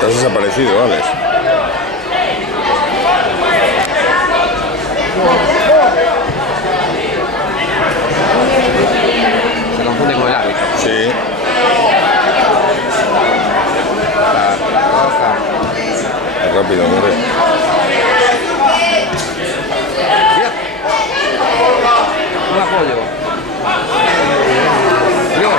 Estás desaparecido, Alex. Se confunde con el árbitro. Sí. Rápido, hombre. Un apoyo. Dios.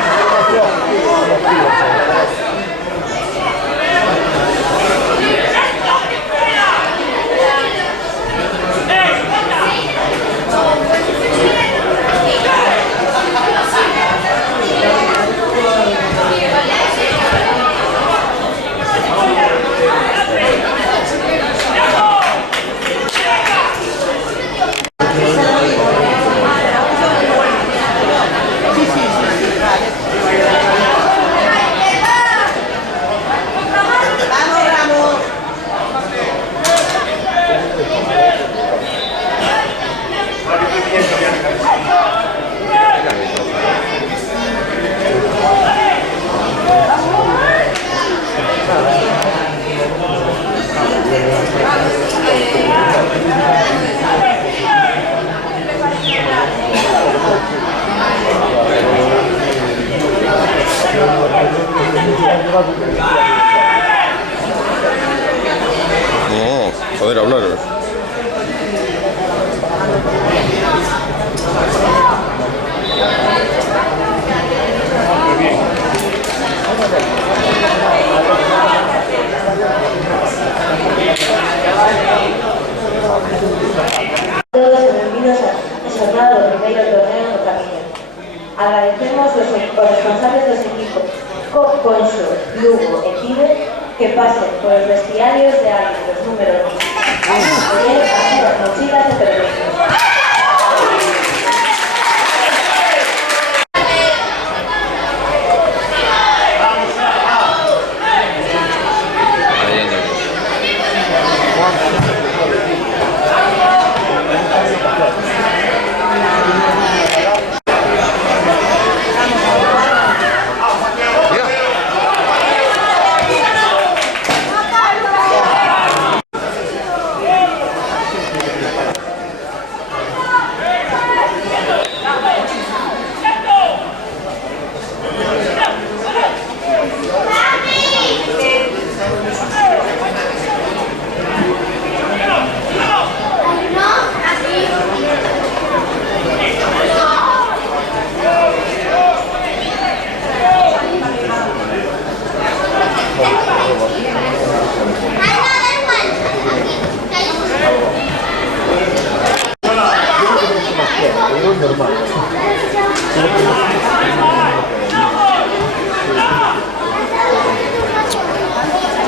No, joder, hablaros. Todos bienvenidos a jornada del primer torneo en Camino. Agradecemos los responsables de los equipos COP, Conso, Lugo e Tibe que pasen por los vestiarios de árbitros número 10 a las mochilas de permisos.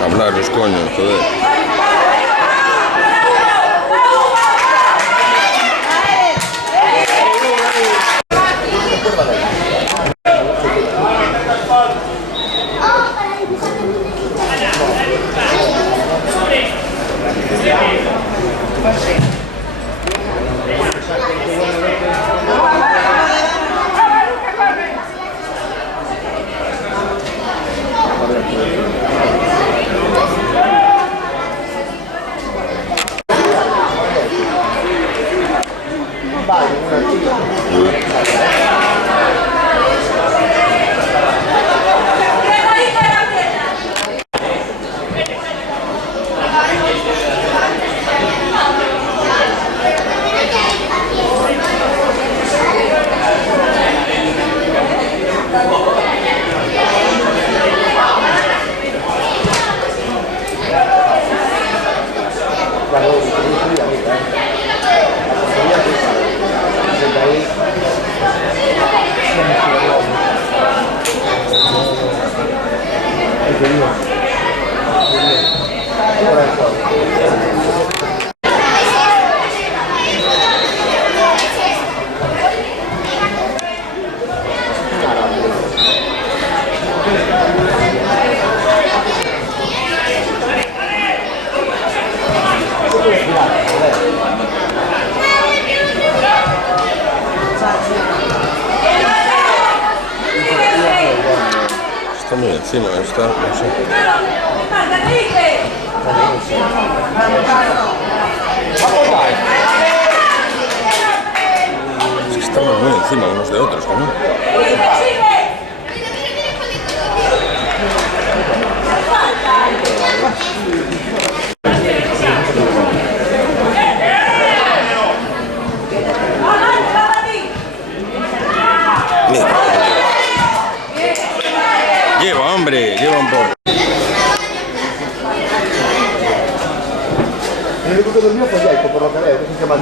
Hablaros, coño, joder. encima, está, no sé. Es que estamos muy encima unos de otros, ¿no? Lleva, hombre, lleva un poco. El único que durmió fue Jaiko, por lo que veo, que es el que más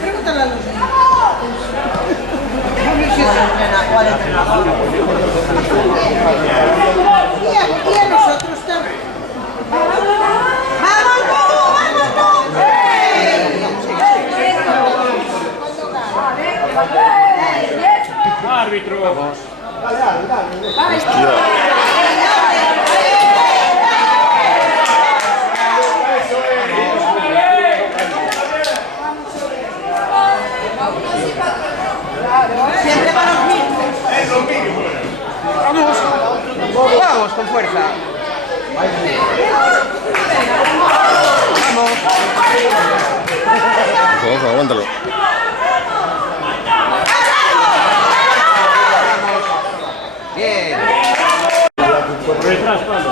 Pregúntale a los niños. ¿Cuál entrenador? Y a nosotros también. ¡Vamos, vamos! Árbitro. Siempre para los mismos. Vamos, vamos con fuerza. Vamos. Ojo, aguántalo. Bien. Por detrás, Pablo.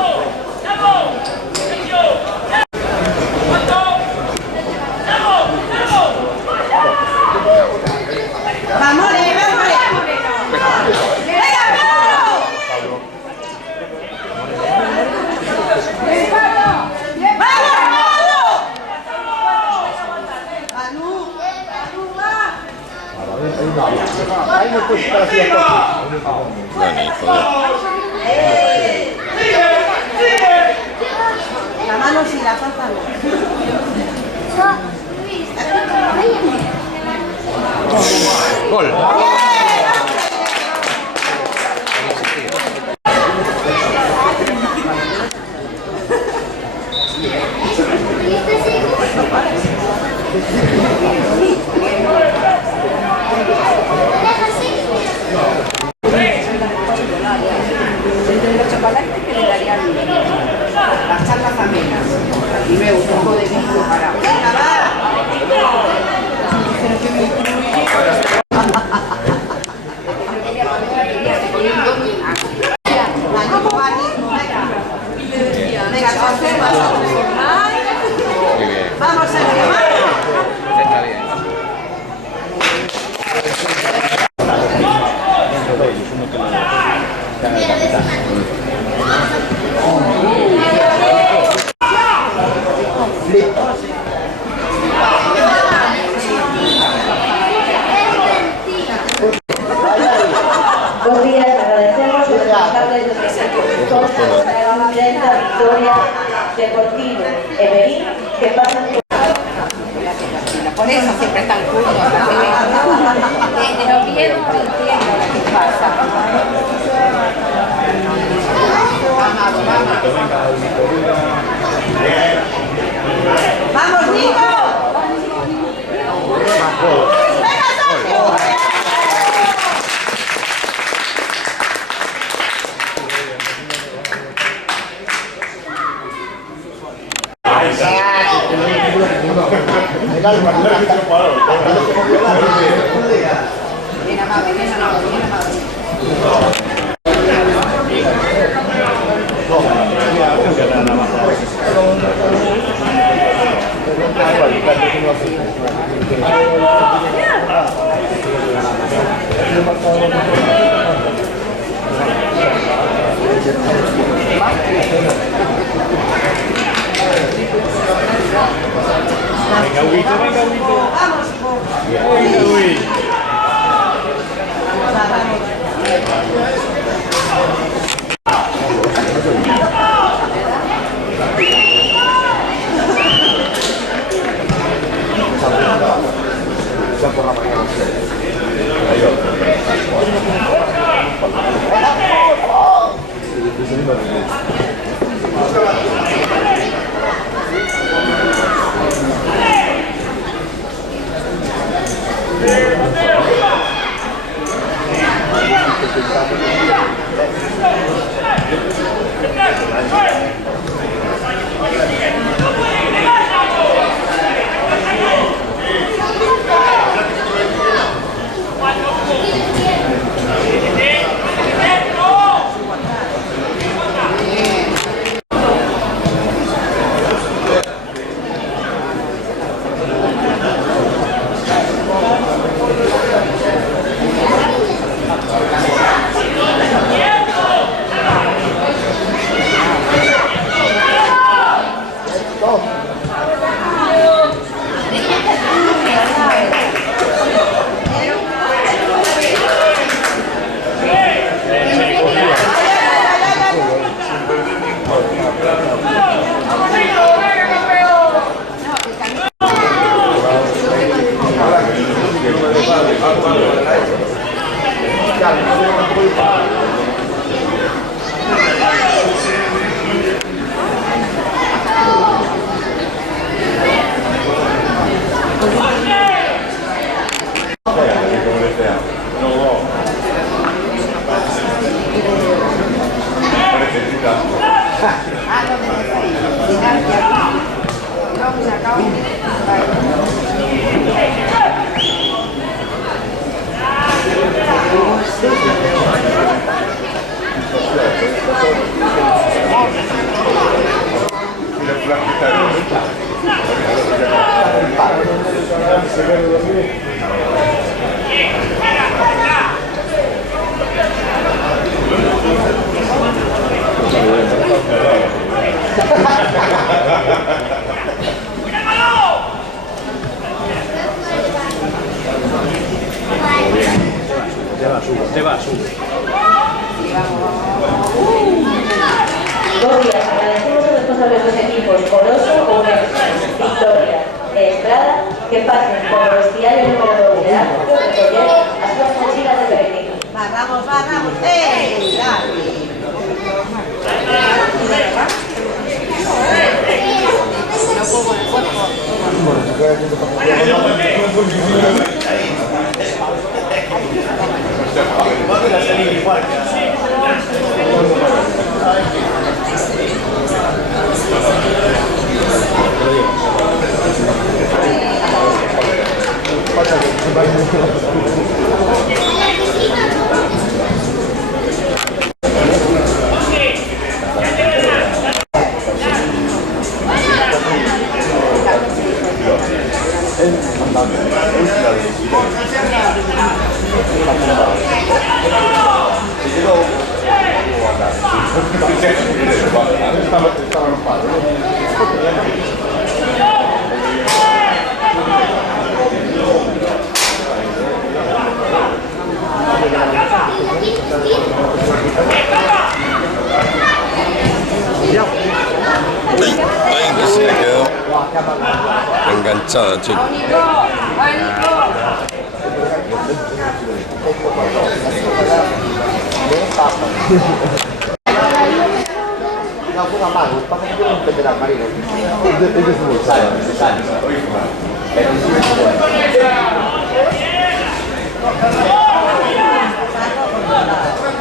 ¡Vámonos, vámonos! Ahí no puedes estar así a Dani, joder. La mano sí, la panza no. Gol. Los chocolates que le daría al niño, las charlas amenas y veo un poco de disco para pero que me incluye Vamos a llamar. Está bien. Buenos días, agradecemos a los responsables de los equipos de la Victoria Deportivo Everín que pasan por eso siempre están juntos. Desde noviembre entiendo lo que pasa. Amado, vamos. ¡Vamos, Nico! ¡Venga, Sergio! Bien amado, bien amado, bien amado. Venga, Huguito, venga, Huguito. ¡Vamos, hijo! Venga, Huguito. Te vas, Buenos días, agradecemos a los responsables de los equipos Oroso, Gómez, Victoria e Estrada que pasen por el vestiario número 2 de África y recoger a sus mochilas de pequeño. ¡Vamos, vamos! ¡Eh! No puedo con el cuerpo. Ay, que se le quedó enganchada, chico. lateral, Marino. Es de fútbol.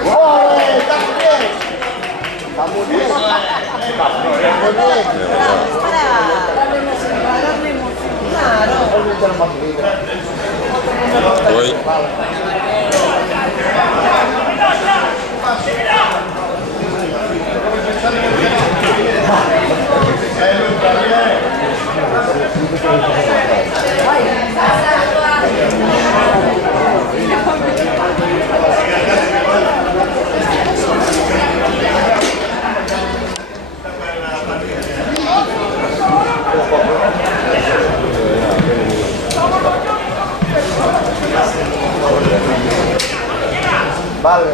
¡Ole! ¡Está muy bien! ¡Está muy bien! ¡Está muy bien! Voy. Vale.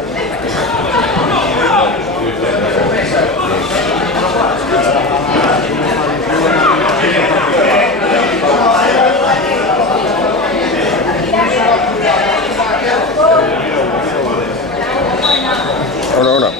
Ahora, ahora.